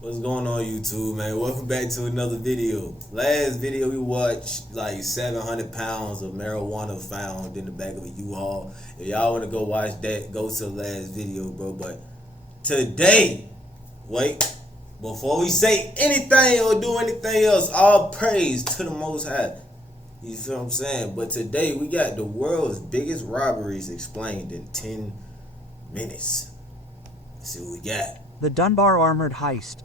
What's going on, YouTube, man? Welcome back to another video. Last video we watched like 700 pounds of marijuana found in the back of a U-Haul. If y'all want to go watch that, go to the last video, bro. But today, wait, before we say anything or do anything else, all praise to the Most High. You feel what I'm saying? But today we got the world's biggest robberies explained in 10 minutes. Let's see what we got. The Dunbar Armored Heist.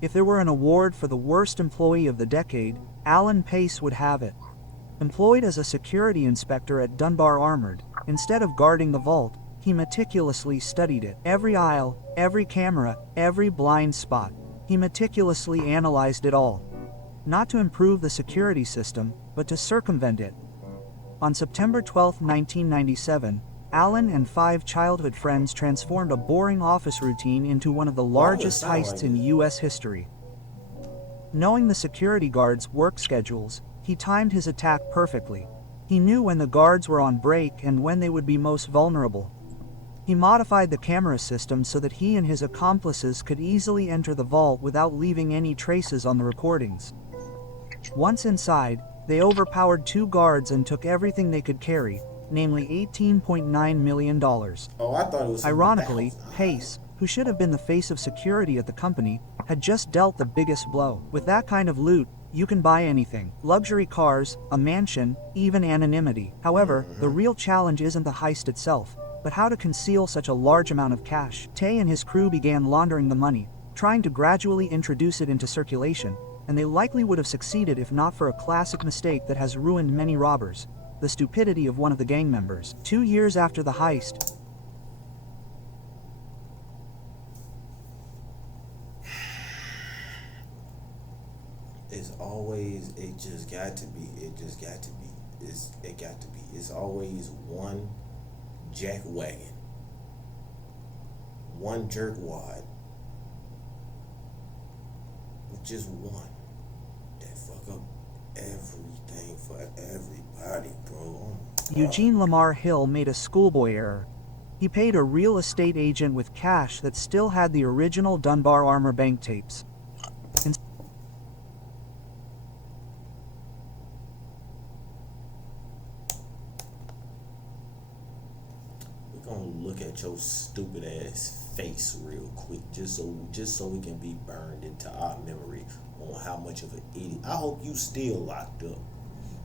If there were an award for the worst employee of the decade, Alan Pace would have it. Employed as a security inspector at Dunbar Armored, instead of guarding the vault, he meticulously studied it. Every aisle, every camera, every blind spot. He meticulously analyzed it all. Not to improve the security system, but to circumvent it. On September 12, 1997, Alan and 5 childhood friends transformed a boring office routine into one of the largest heists in U.S. history. Knowing the security guards' work schedules, he timed his attack perfectly. He knew when the guards were on break and when they would be most vulnerable. He modified the camera system so that he and his accomplices could easily enter the vault without leaving any traces on the recordings. Once inside, they overpowered 2 guards and took everything they could carry, namely $18.9 million. Oh, I thought it was. Ironically, Pace, who should have been the face of security at the company, had just dealt the biggest blow. With that kind of loot, you can buy anything. Luxury cars, a mansion, even anonymity. However, the real challenge isn't the heist itself, but how to conceal such a large amount of cash. Tay and his crew began laundering the money, trying to gradually introduce it into circulation, and they likely would have succeeded if not for a classic mistake that has ruined many robbers: the stupidity of one of the gang members. 2 years after the heist, It's always, it just got to be, it got to be. It's always one jack wagon, one jerk wad, just one that fuck up everything for everybody, bro. Oh my God. Eugene Lamar Hill made a schoolboy error. He paid a real estate agent with cash that still had the original Dunbar Armour bank tapes. We're gonna look at your stupid ass face real quick, just so we can be burned into our memory on how much of an idiot. I hope you still locked up.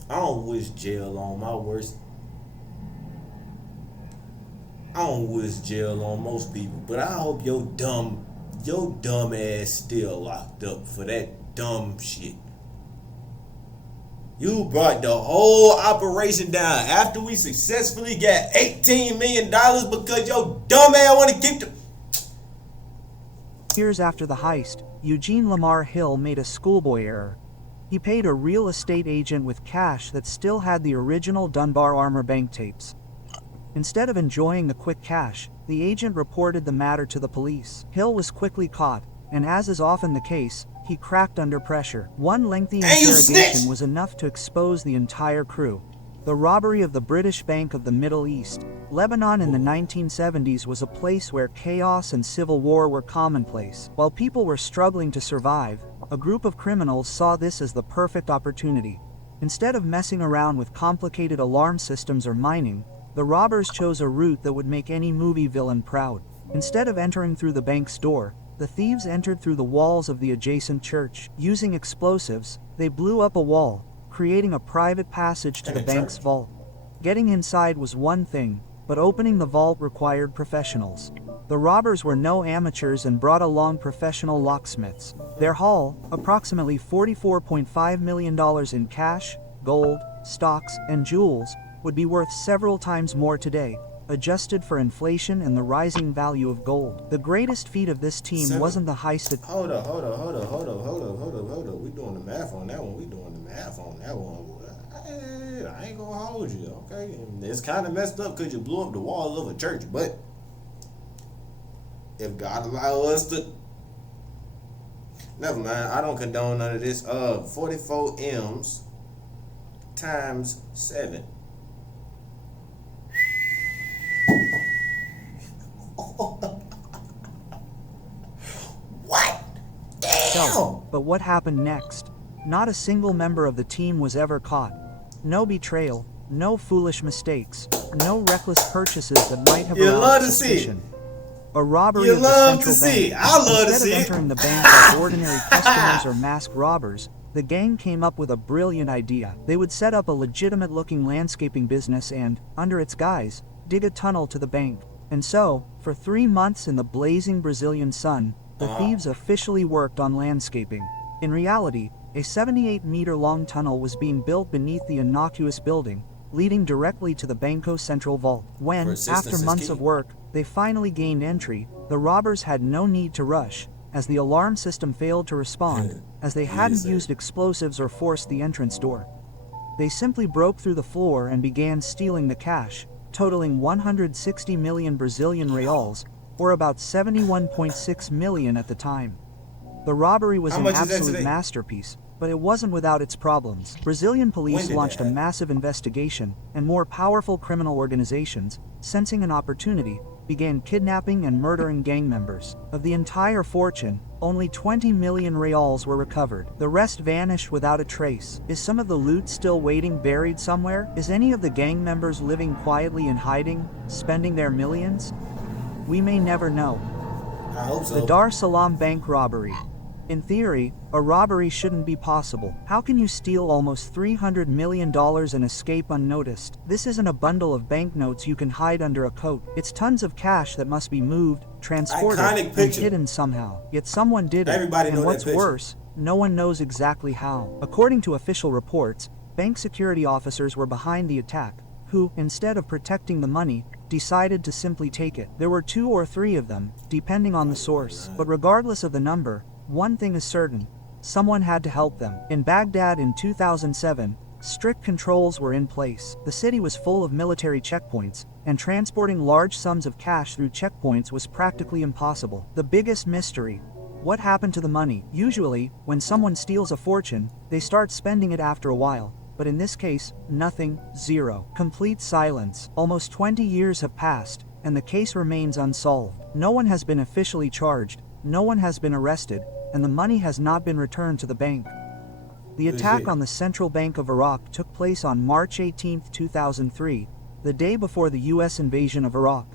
I don't wish jail on my worst. I don't wish jail on most people, but I hope your dumb ass still locked up for that dumb shit. You brought the whole operation down after we successfully got $18 million because your dumb ass want to keep the. Years after the heist, Eugene Lamar Hill made a schoolboy error. He paid a real estate agent with cash that still had the original Dunbar Armour bank tapes. Instead of enjoying the quick cash, the agent reported the matter to the police. Hill was quickly caught, and as is often the case, he cracked under pressure. One lengthy interrogation was enough to expose the entire crew. The robbery of the British Bank of the Middle East. Lebanon in the 1970s was a place where chaos and civil war were commonplace. While people were struggling to survive, a group of criminals saw this as the perfect opportunity. Instead of messing around with complicated alarm systems or mining, the robbers chose a route that would make any movie villain proud. Instead of entering through the bank's door, the thieves entered through the walls of the adjacent church. Using explosives, they blew up a wall, creating a private passage to the bank's vault. Getting inside was one thing, but opening the vault required professionals. The robbers were no amateurs and brought along professional locksmiths. Their haul, approximately $44.5 million in cash, gold, stocks, and jewels, would be worth several times more today, adjusted for inflation and the rising value of gold. The greatest feat of this team wasn't the heist. Hold up. We doing the math on that one. I ain't gonna hold you, okay? It's kind of messed up because you blew up the walls of a church, but if God allow us to, never mind. I don't condone none of this. 44 M's times 7. What? itself. But what happened next? Not a single member of the team was ever caught. No betrayal, no foolish mistakes, no reckless purchases that might have aroused suspicion. A robbery of the central bank. Instead of entering the bank like ordinary customers or masked robbers, the gang came up with a brilliant idea. They would set up a legitimate-looking landscaping business and, under its guise, dig a tunnel to the bank. And so, for 3 months in the blazing Brazilian sun, the thieves officially worked on landscaping. In reality, a 78-meter-long tunnel was being built beneath the innocuous building, leading directly to the Banco Central vault. When, after months of work, they finally gained entry, the robbers had no need to rush, as the alarm system failed to respond, as they hadn't used explosives or forced the entrance door. They simply broke through the floor and began stealing the cash, totaling 160 million Brazilian reals, or about 71.6 million at the time. The robbery was an absolute masterpiece, but it wasn't without its problems. Brazilian police launched a massive investigation, and more powerful criminal organizations, sensing an opportunity, began kidnapping and murdering gang members. Of the entire fortune, only 20 million reals were recovered. The rest vanished without a trace. Is some of the loot still waiting buried somewhere? Is any of the gang members living quietly in hiding, spending their millions? We may never know. I hope so. The Dar es Salaam bank robbery. In theory, a robbery shouldn't be possible. How can you steal almost $300 million and escape unnoticed? This isn't a bundle of banknotes you can hide under a coat. It's tons of cash that must be moved, transported, and hidden somehow. Yet someone did it, and what's worse, no one knows exactly how. According to official reports, bank security officers were behind the attack, who, instead of protecting the money, decided to simply take it. There were 2 or 3 of them, depending on the source. But regardless of the number, one thing is certain: someone had to help them. In Baghdad in 2007, strict controls were in place. The city was full of military checkpoints, and transporting large sums of cash through checkpoints was practically impossible. The biggest mystery: what happened to the money? Usually, when someone steals a fortune, they start spending it after a while. But in this case, nothing, zero. Complete silence. Almost 20 years have passed, and the case remains unsolved. No one has been officially charged, no one has been arrested, and the money has not been returned to the bank. The attack on the Central Bank of Iraq took place on March 18, 2003, the day before the US invasion of Iraq.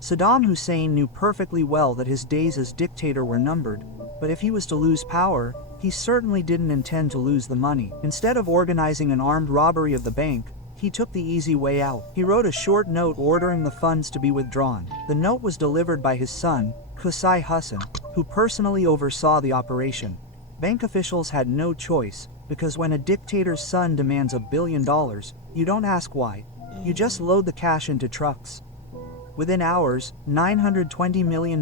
Saddam Hussein knew perfectly well that his days as dictator were numbered, but if he was to lose power, he certainly didn't intend to lose the money. Instead of organizing an armed robbery of the bank, he took the easy way out. He wrote a short note ordering the funds to be withdrawn. The note was delivered by his son, Qusay Hassan, who personally oversaw the operation. Bank officials had no choice, because when a dictator's son demands $1 billion, you don't ask why. You just load the cash into trucks. Within hours, $920 million,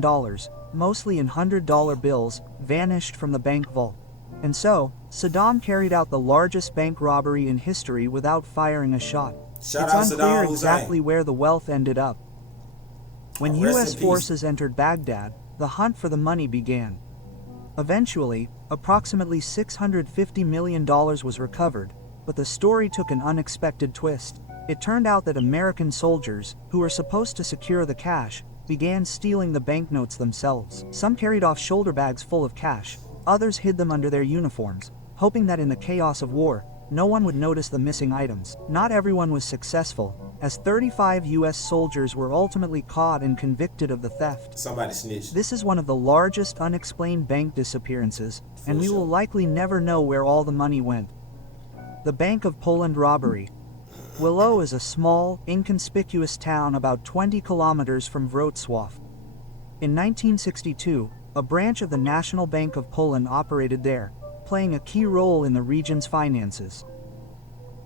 mostly in $100 bills, vanished from the bank vault. And so, Saddam carried out the largest bank robbery in history without firing a shot. It's unclear exactly where the wealth ended up. When US forces entered Baghdad, the hunt for the money began. Eventually, approximately $650 million was recovered, but the story took an unexpected twist. It turned out that American soldiers, who were supposed to secure the cash, began stealing the banknotes themselves. Some carried off shoulder bags full of cash, others hid them under their uniforms, hoping that in the chaos of war, no one would notice the missing items. Not everyone was successful, as 35 US soldiers were ultimately caught and convicted of the theft. Somebody snitched. This is one of the largest unexplained bank disappearances, and we will likely never know where all the money went. The Bank of Poland robbery. Willow is a small, inconspicuous town about 20 kilometers from Wrocław. In 1962, a branch of the National Bank of Poland operated there, playing a key role in the region's finances.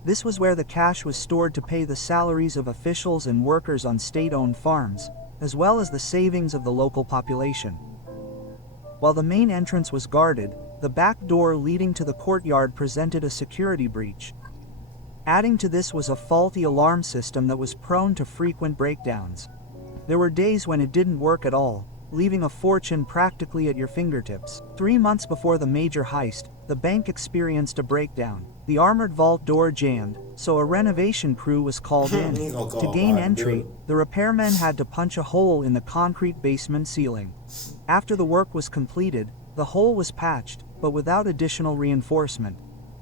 This was where the cash was stored to pay the salaries of officials and workers on state-owned farms, as well as the savings of the local population. While the main entrance was guarded, the back door leading to the courtyard presented a security breach. Adding to this was a faulty alarm system that was prone to frequent breakdowns. There were days when it didn't work at all, leaving a fortune practically at your fingertips. 3 months before the major heist, the bank experienced a breakdown. The armored vault door jammed, so a renovation crew was called in. To gain entry, the repairmen had to punch a hole in the concrete basement ceiling. After the work was completed, The hole was patched, but without additional reinforcement.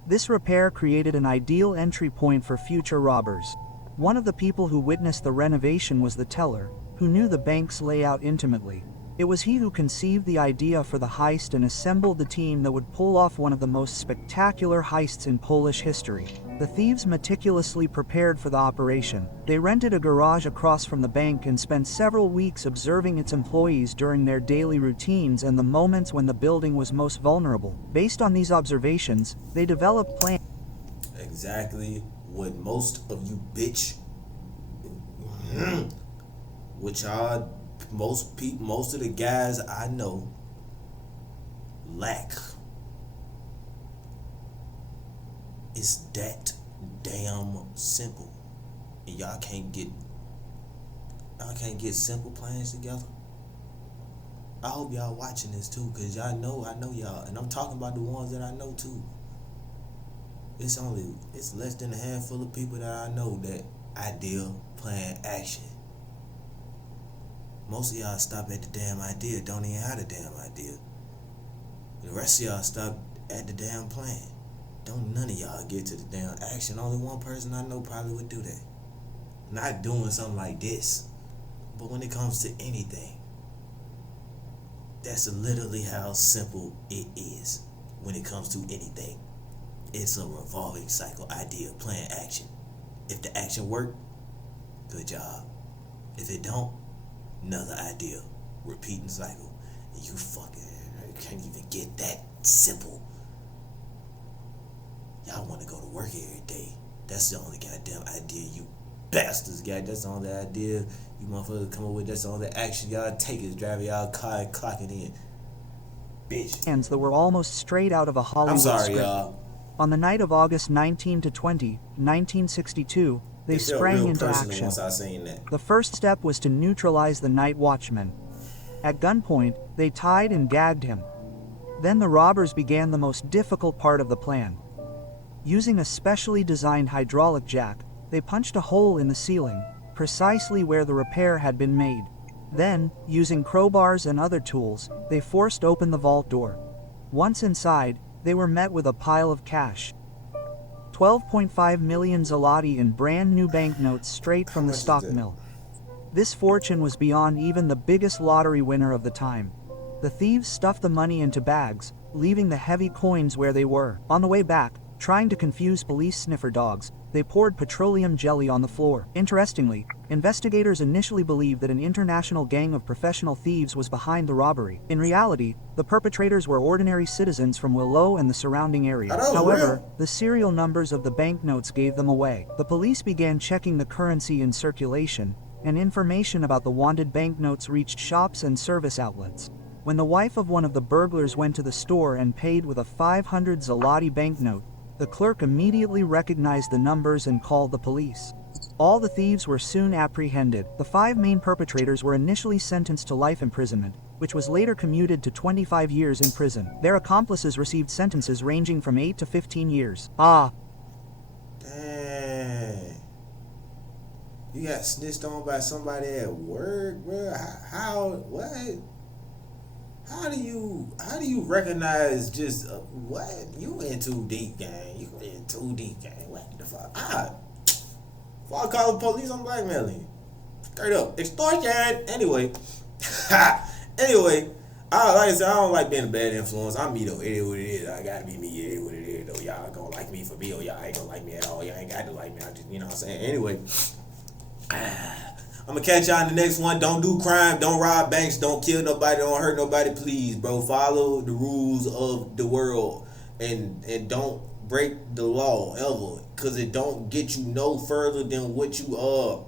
This repair created an ideal entry point for future robbers. One of the people who witnessed the renovation was the teller, who knew the bank's layout intimately. It was he who conceived the idea for the heist and assembled the team that would pull off one of the most spectacular heists in Polish history. The thieves meticulously prepared for the operation. They rented a garage across from the bank and spent several weeks observing its employees during their daily routines and the moments when the building was most vulnerable. Based on these observations, they developed plans. Exactly what most of you bitch, which are most of the guys I know lack. It's that damn simple. And y'all can't get simple plans together. I hope y'all watching this too, cause y'all know I know y'all, and I'm talking about the ones that I know too. It's less than a handful of people that I know that ideal plan action. Most of y'all stop at the damn idea, don't even have the damn idea. The rest of y'all stop at the damn plan. Don't none of y'all get to the damn action. Only one person I know probably would do that. Not doing something like this, but when it comes to anything, that's literally how simple it is. When it comes to anything, it's a revolving cycle. Idea, plan, action. If the action work, good job. If it don't, another idea, repeating cycle. And you fucking can't even get that simple. Y'all want to go to work every day. That's the only goddamn idea you bastards got. That's the only idea you motherfuckers come up with. That's the only action y'all take is driving y'all car and clocking in. Bitch. Plans that were almost straight out of a Hollywood I'm sorry, script. y'all. On the night of August 19 to 20, 1962, they It felt sprang real into personal action. once I seen that. The first step was to neutralize the night watchman. At gunpoint, they tied and gagged him. Then the robbers began the most difficult part of the plan. Using a specially designed hydraulic jack, they punched a hole in the ceiling, precisely where the repair had been made. Then, using crowbars and other tools, they forced open the vault door. Once inside, they were met with a pile of cash. 12.5 million zloty in brand new banknotes straight from the stock mill. This fortune was beyond even the biggest lottery winner of the time. The thieves stuffed the money into bags, leaving the heavy coins where they were. On the way back, trying to confuse police sniffer dogs, they poured petroleum jelly on the floor. Interestingly, investigators initially believed that an international gang of professional thieves was behind the robbery. In reality, the perpetrators were ordinary citizens from Willow and the surrounding area. However, the serial numbers of the banknotes gave them away. The police began checking the currency in circulation, and information about the wanted banknotes reached shops and service outlets. When the wife of one of the burglars went to the store and paid with a 500 zloty banknote, the clerk immediately recognized the numbers and called the police. All the thieves were soon apprehended. The 5 main perpetrators were initially sentenced to life imprisonment, which was later commuted to 25 years in prison. Their accomplices received sentences ranging from 8 to 15 years. Dang. You got snitched on by somebody at work, bro? What? How do you recognize just what? You in too deep, gang. You in too deep, gang. What the fuck? Before I call the police, I'm blackmailing. Straight up. Extortion. Anyway. Anyway, like I said, I don't like being a bad influence. I'm me though. It is what it is. I gotta be me. It is what it is though. Y'all gonna like me for me or y'all ain't gonna like me at all. Y'all ain't got to like me. I just, you know what I'm saying? Anyway. I'm gonna catch y'all in the next one. Don't do crime, don't rob banks, don't kill nobody, don't hurt nobody, please, bro. Follow the rules of the world and don't break the law ever, cause it don't get you no further than what you are.